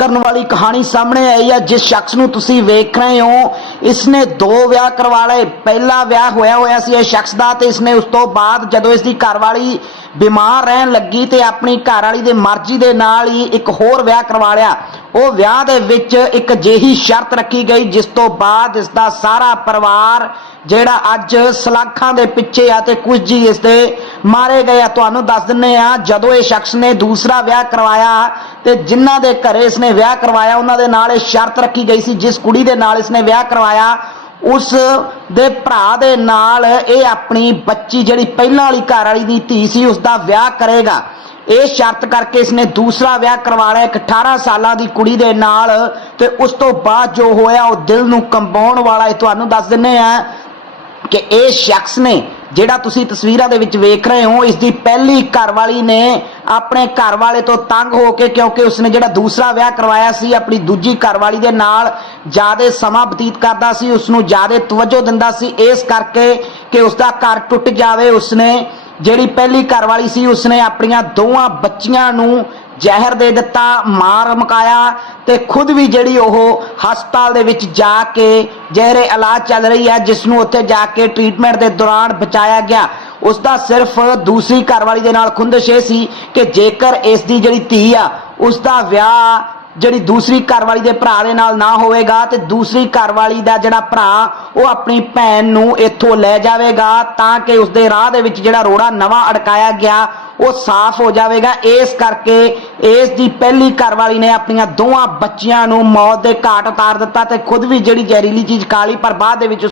ਕਰਨ ਵਾਲੀ ਕਹਾਣੀ ਸਾਹਮਣੇ ਆਈ ਹੈ। ਜਿਸ ਸ਼ਖਸ ਨੂੰ ਤੁਸੀਂ ਵੇਖ ਰਹੇ ਹੋ, ਇਸਨੇ ਦੋ ਵਿਆਹ ਕਰਵਾ ਲਏ। ਪਹਿਲਾ ਵਿਆਹ ਹੋਇਆ ਹੋਇਆ ਸੀ ਇਹ ਸ਼ਖਸ ਦਾ ਤੇ ਇਸਨੇ ਉਸ ਤੋਂ ਬਾਅਦ ਜਦੋਂ ਇਸ ਦੀ ਘਰਵਾਲੀ ਬਿਮਾਰ ਰਹਿਣ ਲੱਗੀ ਤੇ ਆਪਣੀ ਘਰਵਾਲੀ ਦੇ ਮਰਜ਼ੀ ਦੇ ਨਾਲ ਹੀ ਇੱਕ ਹੋਰ ਵਿਆਹ ਕਰਵਾ ਲਿਆ। ਉਹ ਵਿਆਹ ਦੇ ਵਿੱਚ ਇੱਕ ਜਿਹੀ ਸ਼ਰਤ ਰੱਖੀ ਗਈ, ਜਿਸ ਤੋਂ ਬਾਅਦ ਇਸ ਦਾ ਸਾਰਾ ਪਰਿਵਾਰ ਜਿਹੜਾ ਅੱਜ ਸਲਾਖਾਂ ਦੇ ਪਿੱਛੇ ਆ ਤੇ ਕੁਝ ਜੀ ਇਸ ਦੇ ਮਾਰੇ ਗਏ ਆ। ਤੁਹਾਨੂੰ ਦੱਸ ਦਿੰਨੇ ਆ, ਜਦੋਂ ਇਹ ਸ਼ਖਸ ਨੇ ਦੂਸਰਾ ਵਿਆਹ ਕਰਵਾਇਆ ਤੇ ਜਿਨ੍ਹਾਂ ਦੇ ਘਰੇ ਇਸਨੇ ਵਿਆਹ ਕਰਵਾਇਆ, ਉਹਨਾਂ ਦੇ ਨਾਲ ਇਹ ਸ਼ਰਤ ਰੱਖੀ ਗਈ ਸੀ, ਜਿਸ ਕੁੜੀ ਦੇ ਨਾਲ ਇਸਨੇ ਵਿਆਹ ਕਰਵਾਇਆ, ਉਸ ਦੇ ਭਰਾ ਦੇ ਨਾਲ ਇਹ ਆਪਣੀ ਬੱਚੀ ਜਿਹੜੀ ਪਹਿਲਾਂ ਵਾਲੀ ਘਰ ਵਾਲੀ ਦੀ ਧੀ ਸੀ ਉਸ ਦਾ ਵਿਆਹ ਕਰੇਗਾ। ਇਹ ਸ਼ਰਤ ਕਰਕੇ ਇਸਨੇ ਦੂਸਰਾ ਵਿਆਹ ਕਰਵਾ ਲਿਆ, ਇੱਕ 18 ਸਾਲਾਂ ਦੀ ਕੁੜੀ ਦੇ ਨਾਲ ਤੇ ਉਸ ਤੋਂ ਬਾਅਦ ਜੋ ਹੋਇਆ, ਉਹ ਦਿਲ ਨੂੰ ਕੰਬਾਉਣ ਵਾਲਾ ਹੈ। ਤੁਹਾਨੂੰ ਦੱਸ ਦਿੰਨੇ ਆ ਕਿ ਇਹ ਸ਼ਖਸ ਨੇ ਜਿਹੜਾ ਤੁਸੀਂ ਤਸਵੀਰਾਂ ਦੇ ਵਿੱਚ ਵੇਖ ਰਹੇ ਹੋ, ਇਸ ਦੀ ਪਹਿਲੀ ਘਰਵਾਲੀ ਨੇ ਆਪਣੇ ਘਰਵਾਲੇ ਤੋਂ ਤੰਗ ਹੋ ਕੇ, ਕਿਉਂਕਿ ਉਸਨੇ ਜਿਹੜਾ ਦੂਸਰਾ ਵਿਆਹ ਕਰਵਾਇਆ ਸੀ, ਆਪਣੀ ਦੂਜੀ ਘਰਵਾਲੀ ਦੇ ਨਾਲ ਜ਼ਿਆਦਾ ਸਮਾਂ ਬਤੀਤ ਕਰਦਾ ਸੀ ਉਸ ਨੂੰ ਜ਼ਿਆਦਾ ਤਵੱਜੋ ਦਿੰਦਾ ਸੀ। ਇਸ ਕਰਕੇ ਕਿ ਉਸ ਦਾ ਘਰ ਟੁੱਟ ਜਾਵੇ, ਉਸਨੇ ਜਿਹੜੀ ਪਹਿਲੀ ਘਰਵਾਲੀ ਸੀ, ਉਸਨੇ ਆਪਣੀਆਂ ਦੋਵਾਂ ਬੱਚੀਆਂ ਨੂੰ ਜ਼ਹਿਰ ਦੇ ਦਿੱਤਾ, ਮਾਰ ਮਕਾਇਆ ਤੇ ਖੁਦ ਵੀ ਜਿਹੜੀ ਉਹ ਹਸਪਤਾਲ ਦੇ ਵਿੱਚ ਜਾ ਕੇ ਜ਼ਹਿਰੇ ਇਲਾਜ ਚੱਲ ਰਹੀ ਹੈ ਜਿਸ ਨੂੰ ਉੱਥੇ ਜਾ ਕੇ ਟ੍ਰੀਟਮੈਂਟ ਦੇ ਦੌਰਾਨ ਬਚਾਇਆ ਗਿਆ। ਉਸ ਦਾ ਸਿਰਫ ਦੂਸਰੀ ਘਰਵਾਲੀ ਦੇ ਨਾਲ ਖੁੰਦਸ਼ ਇਹ ਸੀ ਕਿ ਜੇਕਰ ਇਸ ਦੀ ਜਿਹੜੀ ਧੀ ਆ ਉਸ ਦਾ ਵਿਆਹ ਜਿਹੜੀ ਦੂਸਰੀ ਘਰਵਾਲੀ ਦੇ ਭਰਾ ਦੇ ਨਾਲ ਨਾ ਹੋਵੇਗਾ ਤੇ ਦੂਸਰੀ ਘਰਵਾਲੀ ਦਾ ਜਿਹੜਾ ਭਰਾ, ਉਹ ਆਪਣੀ ਭੈਣ ਨੂੰ ਇੱਥੋਂ ਲੈ ਜਾਵੇਗਾ ਤਾਂ ਕਿ ਉਸ ਦੇ ਰਾਹ ਦੇ ਵਿੱਚ ਜਿਹੜਾ ਰੋੜਾ ਨਵਾਂ ਅੜਕਾਇਆ ਗਿਆ ਉਹ ਸਾਫ਼ ਹੋ ਜਾਵੇਗਾ। ਇਸ ਕਰਕੇ ਇਸ ਦੀ ਪਹਿਲੀ ਘਰਵਾਲੀ ਨੇ ਆਪਣੀਆਂ ਦੋਵਾਂ ਬੱਚੀਆਂ ਨੂੰ ਮੌਤ ਦੇ ਘਾਟ ਉਤਾਰ ਦਿੱਤਾ ਤੇ ਖੁਦ ਵੀ ਜਿਹੜੀ ਜ਼ਹਿਰੀਲੀ ਚੀਜ਼ ਖਾ ਲਈ, ਪਰ ਬਾਅਦ ਦੇ ਵਿੱਚ